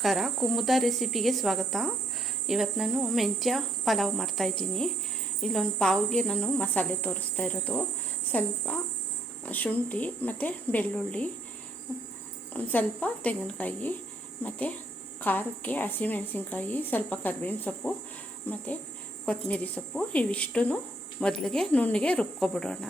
ನಮಸ್ಕಾರ, ಕುಮುದ ರೆಸಿಪಿಗೆ ಸ್ವಾಗತ. ಇವತ್ತು ನಾನು ಮೆಂತ್ಯ ಪಲಾವ್ ಮಾಡ್ತಾಯಿದ್ದೀನಿ. ಇಲ್ಲೊಂದು ಪಾವ್ಗೆ ನಾನು ಮಸಾಲೆ ತೋರಿಸ್ತಾ ಇರೋದು. ಸ್ವಲ್ಪ ಶುಂಠಿ ಮತ್ತು ಬೆಳ್ಳುಳ್ಳಿ, ಒಂದು ಸ್ವಲ್ಪ ತೆಂಗಿನಕಾಯಿ ಮತ್ತು ಖಾರಕ್ಕೆ ಹಸಿಮೆಣಸಿನ್ಕಾಯಿ, ಸ್ವಲ್ಪ ಕರಿಬೇವಿನ ಸೊಪ್ಪು ಮತ್ತು ಕೊತ್ತಂಬರಿ ಸೊಪ್ಪು, ಇವಿಷ್ಟು ಮೊದಲಿಗೆ ನುಣ್ಣಗೆ ರುಬ್ಕೊಬಿಡೋಣ.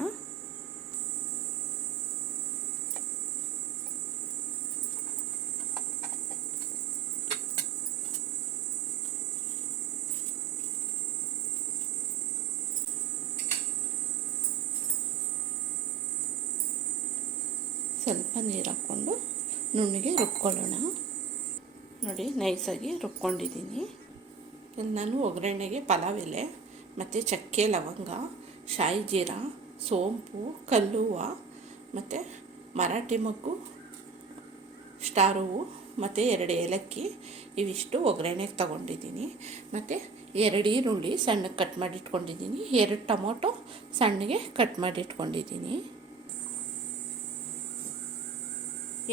ಸ್ವಲ್ಪ ನೀರು ಹಾಕ್ಕೊಂಡು ನುಣ್ಣಗೆ ರುಬ್ಕೊಳ್ಳೋಣ. ನೋಡಿ, ನೈಸಾಗಿ ರುಬ್ಕೊಂಡಿದ್ದೀನಿ. ಇಲ್ಲಿ ನಾನು ಒಗ್ಗರಣೆಗೆ ಪಲಾವ್ ಎಲೆ ಮತ್ತು ಚಕ್ಕೆ, ಲವಂಗ, ಶಾಯಿ ಜೀರಾ, ಸೋಂಪು, ಕಲ್ಲುವ ಮತ್ತು ಮರಾಠಿ ಮೊಗ್ಗು, ಸ್ಟಾರ್ ಹೂವು ಮತ್ತು 2 ಏಲಕ್ಕಿ ಇವಿಷ್ಟು ಒಗ್ಗರಣೆಗೆ ತಗೊಂಡಿದ್ದೀನಿ. ಮತ್ತು 2 ಈರುಳ್ಳಿ ಸಣ್ಣಗೆ ಕಟ್ ಮಾಡಿ ಇಟ್ಕೊಂಡಿದ್ದೀನಿ. 2 ಟೊಮೊಟೊ ಸಣ್ಣಗೆ ಕಟ್ ಮಾಡಿ ಇಟ್ಕೊಂಡಿದ್ದೀನಿ.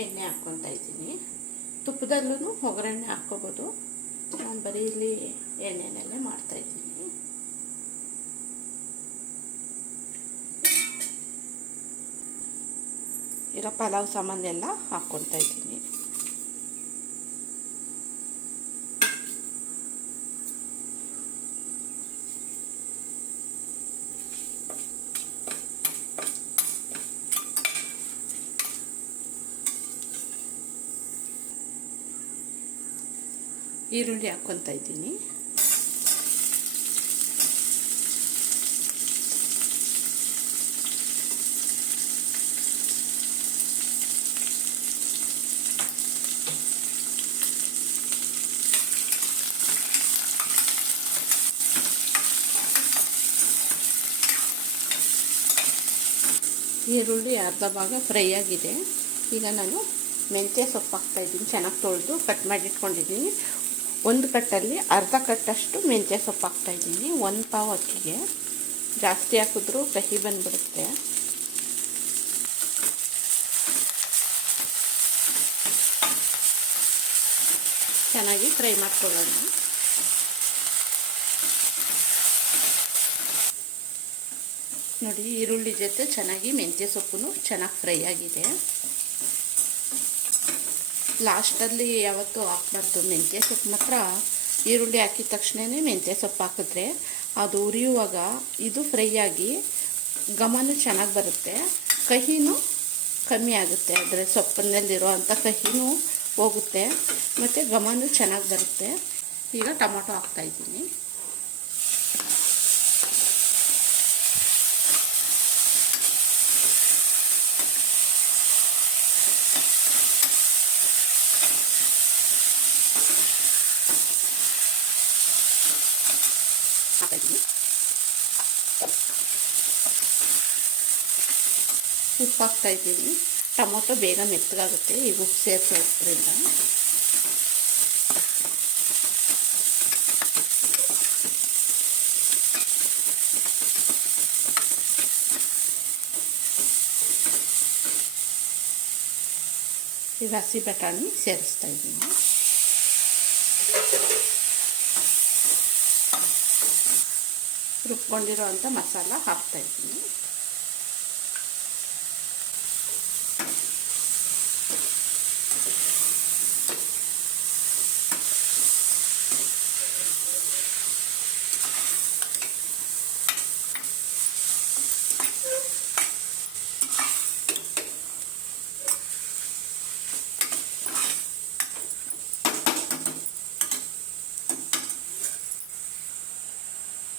ಎಣ್ಣೆ ಹಾಕ್ಕೊತಾ ಇದ್ದೀನಿ. ತುಪ್ಪದಲ್ಲೂ ಒಗ್ಗರಣೆ ಹಾಕ್ಕೋಬೋದು. ನಾನು ಬರೀ ಇಲ್ಲಿ ಎಣ್ಣೆನಲ್ಲೇ ಮಾಡ್ತಾಯಿದ್ದೀನಿ. ಈಗ ಪಲಾವ್ ಸಾಮಾನೆಲ್ಲ ಹಾಕ್ಕೊತಾ ಇದ್ದೀನಿ. ಈರುಳ್ಳಿ ಹಾಕ್ಕೊತಾ ಇದ್ದೀನಿ. ಈರುಳ್ಳಿ ಅರ್ಧ ಭಾಗ ಫ್ರೈ ಆಗಿದೆ. ಈಗ ನಾನು ಮೆಂತ್ಯ ಸೊಪ್ಪು ಹಾಕ್ತಾಯಿದ್ದೀನಿ. ಚೆನ್ನಾಗಿ ತೊಳೆದು ಕಟ್ ಮಾಡಿ ಇಟ್ಕೊಂಡಿದ್ದೀನಿ. ಒಂದು ಕಟ್ಟಲ್ಲಿ ಅರ್ಧ ಕಟ್ಟಷ್ಟು ಮೆಂತ್ಯ ಸೊಪ್ಪು ಹಾಕ್ತಾಯಿದ್ದೀನಿ. 1 ಪಾವ್ ಅಕ್ಕಿಗೆ. ಜಾಸ್ತಿ ಹಾಕಿದ್ರೂ ಕಹಿ ಬಂದುಬಿಡುತ್ತೆ. ಚೆನ್ನಾಗಿ ಫ್ರೈ ಮಾಡ್ಕೊಳ್ಳೋಣ. ನೋಡಿ, ಈರುಳ್ಳಿ ಜೊತೆ ಚೆನ್ನಾಗಿ ಮೆಂತ್ಯ ಸೊಪ್ಪು ಚೆನ್ನಾಗಿ ಫ್ರೈ ಆಗಿದೆ. ಲಾಸ್ಟಲ್ಲಿ ಯಾವತ್ತೂ ಹಾಕ್ಬಾರ್ದು ಮೆಂತ್ಯ ಸೊಪ್ಪು. ಮಾತ್ರ ಈರುಳ್ಳಿ ಹಾಕಿದ ತಕ್ಷಣವೇ ಮೆಂತ್ಯ ಸೊಪ್ಪು ಹಾಕಿದ್ರೆ ಅದು ಉರಿಯುವಾಗ ಇದು ಫ್ರೈ ಆಗಿ ಘಮನೂ ಚೆನ್ನಾಗಿ ಬರುತ್ತೆ, ಕಹಿನೂ ಕಮ್ಮಿ ಆಗುತ್ತೆ. ಅದರ ಸೊಪ್ಪಿನಲ್ಲಿರೋ ಅಂಥ ಕಹಿನೂ ಹೋಗುತ್ತೆ ಮತ್ತು ಘಮನೂ ಚೆನ್ನಾಗಿ ಬರುತ್ತೆ. ಈಗ ಟೊಮೊಟೊ ಹಾಕ್ತಾಯಿದ್ದೀನಿ. ಉಪ್ಪು ಹಾಕ್ತಾಯಿದ್ದೀನಿ. ಟೊಮೊಟೊ ಬೇಗ ಮೆತ್ತಗಾಗುತ್ತೆ ಈಗ ಉಪ್ಪು ಸೇರಿಸೋದ್ರಿಂದ. ಈಗ ಹಸಿ ಬಟಾಣಿ ಸೇರಿಸ್ತಾಯಿದ್ದೀನಿ. ರುಬ್ಕೊಂಡಿರೋ ಅಂಥ ಮಸಾಲ ಹಾಕ್ತಾಯಿದ್ದೀನಿ.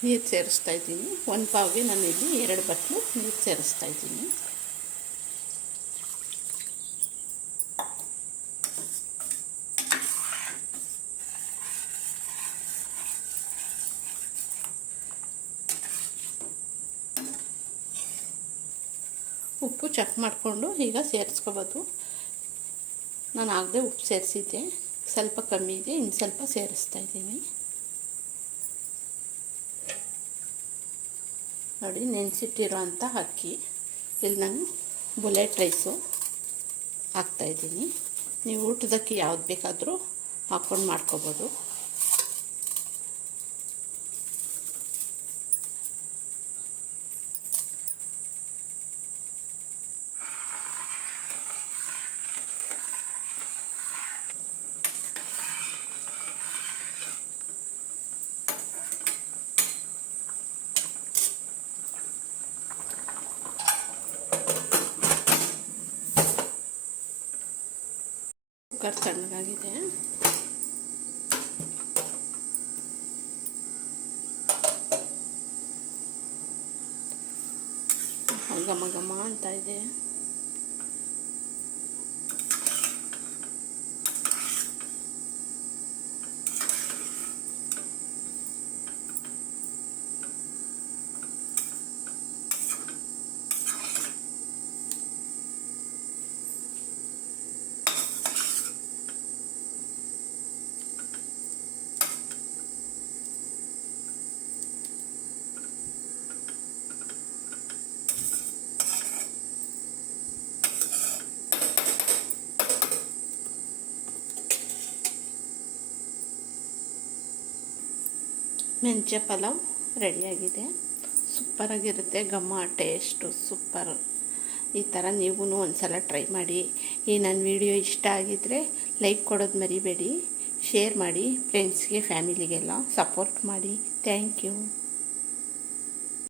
ನೀರು ಸೇರಿಸ್ತಾ ಇದ್ದೀನಿ. 1 ಪಾವ್ಗೆ ನಾನು ಇಲ್ಲಿ 2 ಬಟ್ಲು ನೀರು ಸೇರಿಸ್ತಾ ಇದ್ದೀನಿ. ಉಪ್ಪು ಚೆಕ್ ಮಾಡಿಕೊಂಡು ಈಗ ಸೇರಿಸ್ಕೋಬೋದು. ನಾನು ಆಗದೆ ಉಪ್ಪು ಸೇರಿಸಿದ್ದೆ, ಸ್ವಲ್ಪ ಕಮ್ಮಿ ಇದೆ, ಇನ್ನು ಸ್ವಲ್ಪ ಸೇರಿಸ್ತಾ ಇದ್ದೀನಿ. ನೋಡಿ, ನೆನೆಸಿಟ್ಟಿರೋ ಅಂಥ ಅಕ್ಕಿ ಇಲ್ಲಿ ನಾನು ಬುಲೆಟ್ ರೈಸು ಹಾಕ್ತಾಯಿದ್ದೀನಿ. ನೀವು ಊಟದಕ್ಕಿ ಯಾವ್ದು ಬೇಕಾದರೂ ಹಾಕ್ಕೊಂಡು ಮಾಡ್ಕೊಬೋದು. ಕುಕ್ಕರ್ ತಣ್ಣಗಾಗಿದೆ. ಘಮ ಘಮ ಅಂತ ಇದೆ. ಮೆಂತ್ಯ ಪಲಾವ್ ರೆಡಿಯಾಗಿದೆ. ಸೂಪರಾಗಿರುತ್ತೆ, ಘಮ ಟೇಸ್ಟು ಸೂಪರ್. ಈ ಥರ ನೀವು ಒಂದ್ಸಲ ಟ್ರೈ ಮಾಡಿ. ಈ ನನ್ನ ವಿಡಿಯೋ ಇಷ್ಟ ಆಗಿದ್ದರೆ ಲೈಕ್ ಕೊಡೋದು ಮರಿಬೇಡಿ, ಶೇರ್ ಮಾಡಿ, ಫ್ರೆಂಡ್ಸ್ಗೆ ಫ್ಯಾಮಿಲಿಗೆಲ್ಲ ಸಪೋರ್ಟ್ ಮಾಡಿ. Thank you.